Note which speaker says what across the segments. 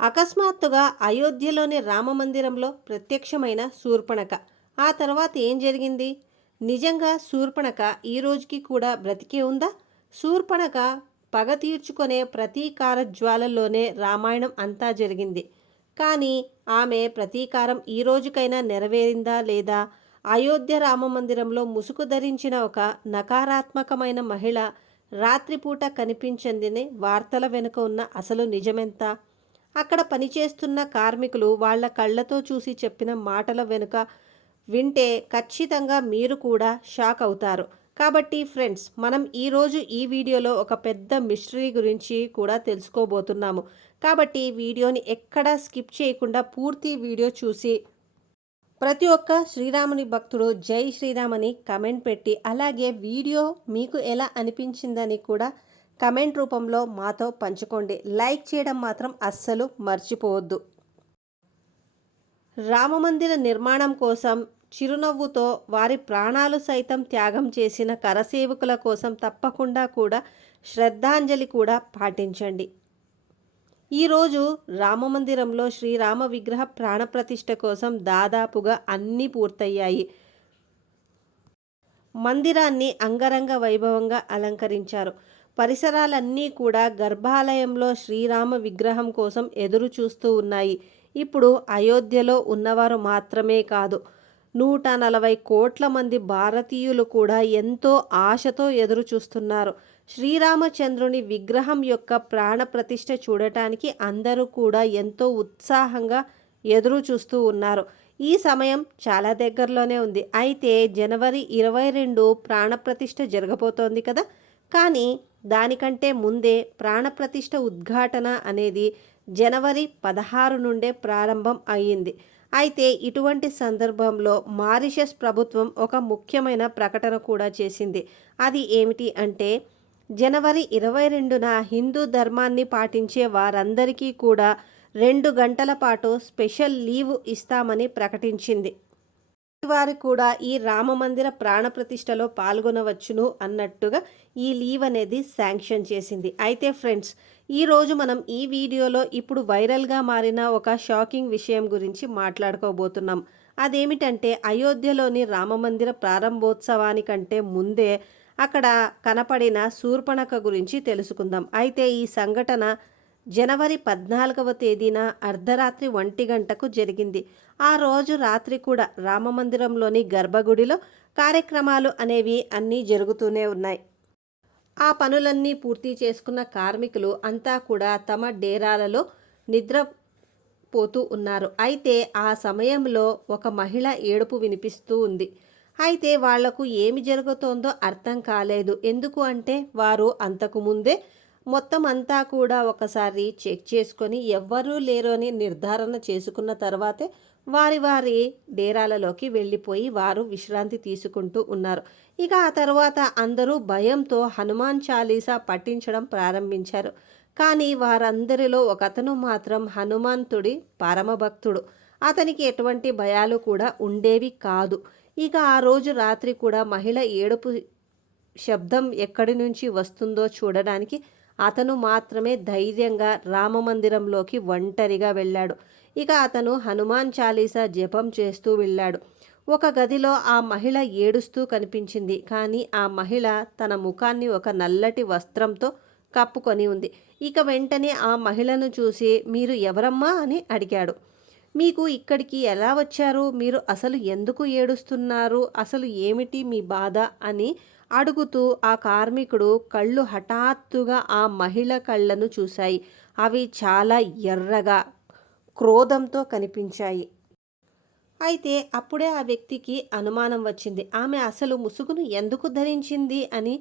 Speaker 1: అకస్మాత్తుగా అయోధ్యలోని రామమందిరంలో ప్రత్యక్షమైన శూర్పణక. ఆ తర్వాత ఏం జరిగింది? నిజంగా శూర్పణక ఈ రోజుకి కూడా బ్రతికే ఉందా? శూర్పణక పగ తీర్చుకునే ప్రతీకార జ్వాలలోనే రామాయణం అంతా జరిగింది. కానీ ఆమె ప్రతీకారం ఈ రోజుకైనా నెరవేరిందా లేదా? అయోధ్య రామమందిరంలో ముసుగు ధరించిన ఒక నకారాత్మకమైన మహిళ రాత్రిపూట కనిపించిందని వార్తల వెనుక ఉన్న అసలు నిజమెంత? అక్కడ పనిచేస్తున్న కార్మికులు వాళ్ళ కళ్ళతో చూసి చెప్పిన మాటల వెనుక వింటే ఖచ్చితంగా మీరు కూడా షాక్ అవుతారు. కాబట్టి ఫ్రెండ్స్ మనం ఈరోజు ఈ వీడియోలో ఒక పెద్ద మిస్టరీ గురించి కూడా తెలుసుకోబోతున్నాము. కాబట్టి వీడియోని ఎక్కడా స్కిప్ చేయకుండా పూర్తి వీడియో చూసి ప్రతి ఒక్క శ్రీరాముని భక్తుడు జై శ్రీరామని కమెంట్ పెట్టి అలాగే వీడియో మీకు ఎలా అనిపించిందని కూడా కమెంట్ రూపంలో మాతో పంచుకోండి. లైక్ చేయడం మాత్రం అస్సలు మర్చిపోవద్దు. రామమందిర నిర్మాణం కోసం చిరునవ్వుతో వారి ప్రాణాలు సైతం త్యాగం చేసిన కరసేవకుల కోసం తప్పకుండా కూడా శ్రద్ధాంజలి కూడా పాటించండి. ఈరోజు రామమందిరంలో శ్రీరామ విగ్రహ ప్రాణప్రతిష్ఠ కోసం దాదాపుగా అన్నీ పూర్తయ్యాయి. మందిరాన్ని అంగరంగ వైభవంగా అలంకరించారు. పరిసరాలన్నీ కూడా గర్భాలయంలో శ్రీరామ విగ్రహం కోసం ఎదురు చూస్తూ ఉన్నాయి. ఇప్పుడు అయోధ్యలో ఉన్నవారు మాత్రమే కాదు నూట నలభై కోట్ల మంది భారతీయులు కూడా ఎంతో ఆశతో ఎదురు చూస్తున్నారు శ్రీరామచంద్రుని విగ్రహం యొక్క ప్రాణ ప్రతిష్ఠ చూడటానికి అందరూ కూడా ఎంతో ఉత్సాహంగా ఎదురు చూస్తూ ఉన్నారు. ఈ సమయం చాలా దగ్గరలోనే ఉంది. అయితే జనవరి ఇరవై రెండు ప్రాణప్రతిష్ఠ జరగబోతోంది కదా? కానీ దానికంటే ముందే ప్రాణప్రతిష్ఠ ఉద్ఘాటన అనేది జనవరి పదహారు నుండే ప్రారంభం అయ్యింది. అయితే ఇటువంటి సందర్భంలో మారిషస్ ప్రభుత్వం ఒక ముఖ్యమైన ప్రకటన కూడా చేసింది. అది ఏమిటి అంటే జనవరి ఇరవై రెండున హిందూ ధర్మాన్ని పాటించే వారందరికీ కూడా రెండు గంటల పాటు స్పెషల్ లీవ్ ఇస్తామని ప్రకటించింది. వారు కూడా ఈ రామమందిర ప్రాణప్రతిష్టలో పాల్గొనవచ్చును అన్నట్టుగా ఈ లీవ్ అనేది శాంక్షన్ చేసింది. అయితే ఫ్రెండ్స్ ఈరోజు మనం ఈ వీడియోలో ఇప్పుడు వైరల్గా మారిన ఒక షాకింగ్ విషయం గురించి మాట్లాడుకోబోతున్నాం. అదేమిటంటే అయోధ్యలోని రామమందిర ప్రారంభోత్సవానికంటే ముందే అక్కడ కనపడిన శూర్పణక గురించి తెలుసుకుందాం. అయితే ఈ సంఘటన జనవరి పద్నాలుగవ తేదీన అర్ధరాత్రి ఒంటి గంటకు జరిగింది. ఆ రోజు రాత్రి కూడా రామమందిరంలోని గర్భగుడిలో కార్యక్రమాలు అనేవి అన్నీ జరుగుతూనే ఉన్నాయి. ఆ పనులన్నీ పూర్తి చేసుకున్న కార్మికులు అంతా కూడా తమ డేరాలలో నిద్రపోతూ ఉన్నారు. అయితే ఆ సమయంలో ఒక మహిళ ఏడుపు వినిపిస్తూ ఉంది. అయితే వాళ్ళకు ఏమి జరుగుతోందో అర్థం కాలేదు. ఎందుకు అంటే వారు అంతకుముందే మొత్తం అంతా కూడా ఒకసారి చెక్ చేసుకొని ఎవ్వరూ లేరు అని నిర్ధారణ చేసుకున్న తర్వాతే వారి వారి డేరాలలోకి వెళ్ళిపోయి వారు విశ్రాంతి తీసుకుంటూ ఉన్నారు. ఇక ఆ తర్వాత అందరూ భయంతో హనుమాన్ చాలీసా పఠించడం ప్రారంభించారు. కానీ వారందరిలో ఒకతను మాత్రం హనుమంతుడి పరమభక్తుడు. అతనికి ఎటువంటి భయాలు కూడా ఉండేవి కాదు. ఇక ఆ రోజు రాత్రి కూడా మహిళ ఏడుపు శబ్దం ఎక్కడి నుంచి వస్తుందో చూడడానికి అతను మాత్రమే ధైర్యంగా రామమందిరంలోకి ఒంటరిగా వెళ్ళాడు. ఇక అతను హనుమాన్ చాలీసా జపం చేస్తూ వెళ్ళాడు. ఒక గదిలో ఆ మహిళ ఏడుస్తూ కనిపించింది. కానీ ఆ మహిళ తన ముఖాన్ని ఒక నల్లటి వస్త్రంతో కప్పుకొని ఉంది. ఇక వెంటనే ఆ మహిళను చూసి మీరు ఎవరమ్మా? అని అడిగాడు. మీకు ఇక్కడికి ఎలా వచ్చారు? మీరు అసలు ఎందుకు ఏడుస్తున్నారు? అసలు ఏమిటి మీ బాధ? అని అడుగుతూ ఆ కార్మికుడు కళ్ళు హఠాత్తుగా ఆ మహిళ కళ్ళను చూశాయి. అవి చాలా ఎర్రగా క్రోధంతో కనిపించాయి. అయితే అప్పుడే ఆ వ్యక్తికి అనుమానం వచ్చింది. ఆమె అసలు ముసుగును ఎందుకు ధరించింది? అని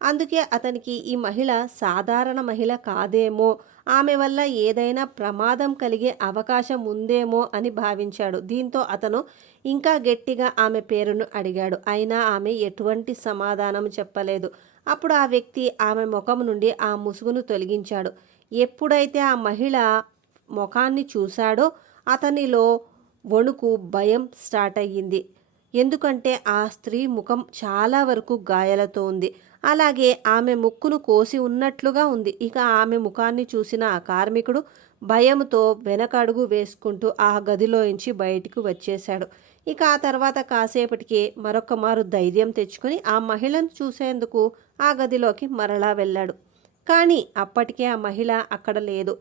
Speaker 1: అందుకే అతనికి ఈ మహిళ సాధారణ మహిళ కాదేమో. ఆమె వల్ల ఏదైనా ప్రమాదం కలిగే అవకాశం ఉందేమో అని భావించాడు. దీంతో అతను ఇంకా గట్టిగా ఆమె పేరును అడిగాడు. అయినా ఆమె ఎటువంటి సమాధానం చెప్పలేదు. అప్పుడు ఆ వ్యక్తి ఆమె ముఖం నుండి ఆ ముసుగును తొలగించాడు. ఎప్పుడైతే ఆ మహిళ ముఖాన్ని చూశాడో అతనిలో వణుకు భయం స్టార్ట్ అయ్యింది. ఎందుకంటే ఆ స్త్రీ ముఖం చాలా వరకు గాయాలతో ఉంది. అలాగే ఆమె ముక్కును కోసి ఉన్నట్లుగా ఉంది. ఇక ఆమె ముఖాన్ని చూసిన ఆ కార్మికుడు భయంతో వెనకడుగు వేసుకుంటూ ఆ గదిలోంచి బయటికి వచ్చేశాడు. ఇక ఆ తర్వాత కాసేపటికి మరొక మారు ధైర్యం తెచ్చుకొని ఆ మహిళను చూసేందుకు ఆ గదిలోకి మరలా వెళ్ళాడు. కానీ అప్పటికే ఆ మహిళ అక్కడ లేదు.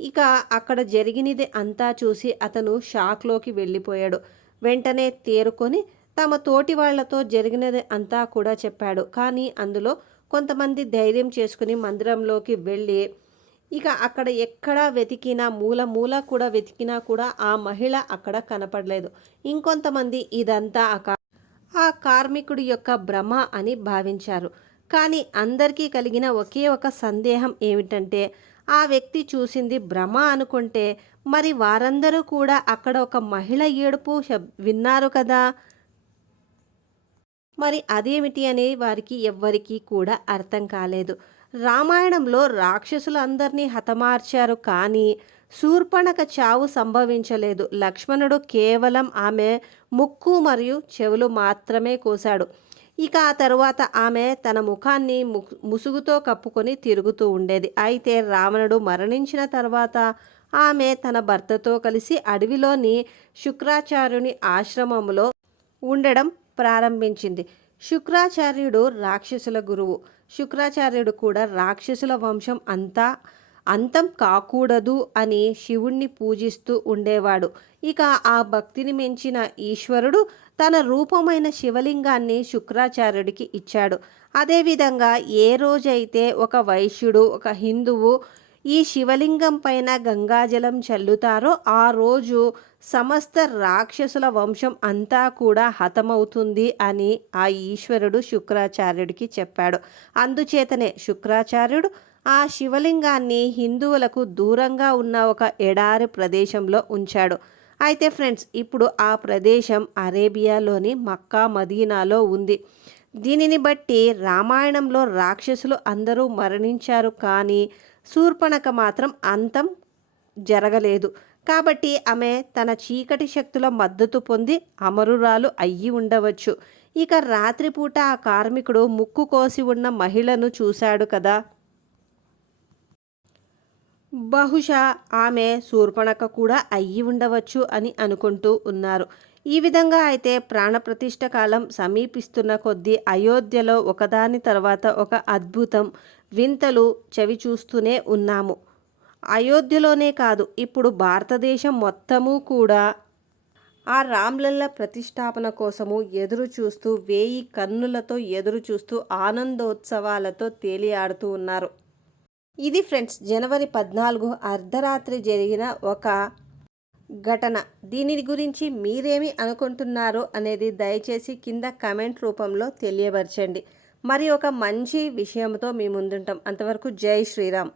Speaker 1: ఇక అక్కడ జరిగినది అంతా చూసి అతను షాక్లోకి వెళ్ళిపోయాడు. వెంటనే తేరుకొని తమ తోటి వాళ్ళతో జరిగినది అంతా కూడా చెప్పాడు. కానీ అందులో కొంతమంది ధైర్యం చేసుకుని మందిరంలోకి వెళ్ళి ఇక అక్కడ ఎక్కడా వెతికినా మూల మూల కూడా వెతికినా కూడా ఆ మహిళ అక్కడ కనపడలేదు. ఇంకొంతమంది ఇదంతా ఆ కా- ఆ కార్మికుడి యొక్క భ్రమ అని భావించారు. కానీ అందరికీ కలిగిన ఒకే ఒక సందేహం ఏమిటంటే ఆ వ్యక్తి చూసింది భ్రమ అనుకుంటే మరి వారందరూ కూడా అక్కడ ఒక మహిళ ఏడుపు విన్నారు కదా? మరి అదేమిటి అని వారికి ఎవ్వరికీ కూడా అర్థం కాలేదు. రామాయణంలో రాక్షసులు అందరినీ హతమార్చారు కానీ శూర్పణక చావు సంభవించలేదు. లక్ష్మణుడు కేవలం ఆమె ముక్కు మరియు చెవులు మాత్రమే కోశాడు. ఇక ఆ తరువాత ఆమె తన ముఖాన్ని ము- ముసుగుతో కప్పుకొని తిరుగుతూ ఉండేది. అయితే రావణుడు మరణించిన తర్వాత ఆమె తన భర్తతో కలిసి అడవిలోని శుక్రాచార్యుని ఆశ్రమంలో ఉండడం ప్రారంభించింది. శుక్రాచార్యుడు రాక్షసుల గురువు. శుక్రాచార్యుడు కూడా రాక్షసుల వంశం అంతా అంతం కాకూడదు అని శివుణ్ణి పూజిస్తూ ఉండేవాడు. ఇక ఆ భక్తిని మించిన ఈశ్వరుడు తన రూపమైన శివలింగాన్ని శుక్రాచార్యుడికి ఇచ్చాడు. అదేవిధంగా ఏ రోజైతే ఒక వైశ్యుడు ఒక హిందువు ఈ శివలింగం పైన గంగాజలం చల్లుతారో ఆ రోజు సమస్త రాక్షసుల వంశం అంతా కూడా హతమవుతుంది అని ఆ ఈశ్వరుడు శుక్రాచార్యుడికి చెప్పాడు. అందుచేతనే శుక్రాచార్యుడు ఆ శివలింగాన్ని హిందువులకు దూరంగా ఉన్న ఒక ఎడారి ప్రదేశంలో ఉంచాడు. అయితే ఫ్రెండ్స్ ఇప్పుడు ఆ ప్రదేశం అరేబియాలోని మక్కా మదీనాలో ఉంది. దీనిని బట్టి రామాయణంలో రాక్షసులు అందరూ మరణించారు కానీ శూర్పణక మాత్రం అంతం జరగలేదు. కాబట్టి ఆమె తన చీకటి శక్తుల మద్దతు పొంది అమరురాలు అయ్యి ఉండవచ్చు. ఇక రాత్రిపూట ఆ కార్మికుడు ముక్కు కోసి ఉన్న మహిళను చూశాడు కదా. బహుశా ఆమె శూర్పణక కూడా అయ్యి ఉండవచ్చు అని అనుకుంటూ ఉన్నారు. ఈ విధంగా అయితే ప్రాణప్రతిష్ఠ కాలం సమీపిస్తున్న కొద్దీ అయోధ్యలో ఒకదాని తర్వాత ఒక అద్భుతం వింతలు చవి చూస్తూనే ఉన్నాము. అయోధ్యలోనే కాదు ఇప్పుడు భారతదేశం మొత్తము కూడా ఆ రామ్లల్ల ప్రతిష్టాపన కోసము ఎదురు చూస్తూ వేయి కన్నులతో ఎదురు చూస్తూ ఆనందోత్సవాలతో తేలియాడుతూ ఉన్నారు. ఇది ఫ్రెండ్స్ జనవరి పద్నాలుగు అర్ధరాత్రి జరిగిన ఒక ఘటన. దీని గురించి మీరేమి అనుకుంటున్నారు అనేది దయచేసి కింద కమెంట్ రూపంలో తెలియపరచండి. మరి ఒక మంచి విషయంతో మీ ముందుంటాం. అంతవరకు జై శ్రీరామ్.